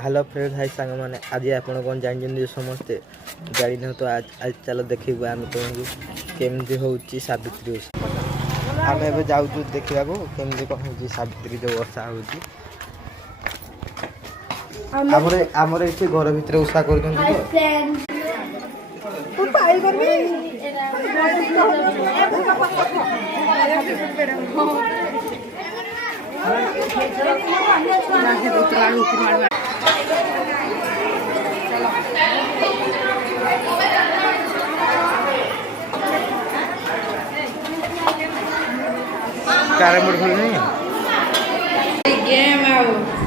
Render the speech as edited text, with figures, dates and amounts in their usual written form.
hello friend high सांग मैंने आज आप जानते समस्ते जानी न तो आज चलो देखा आम तुमको केमती हूँ सावित्री ओषा आम ए जाऊँ देखा केमती कौन हो सावित्री जो ओषा हो आमर ये घर भितर ओषा कर कैरम बोर्ड खेल नहीं है गेम है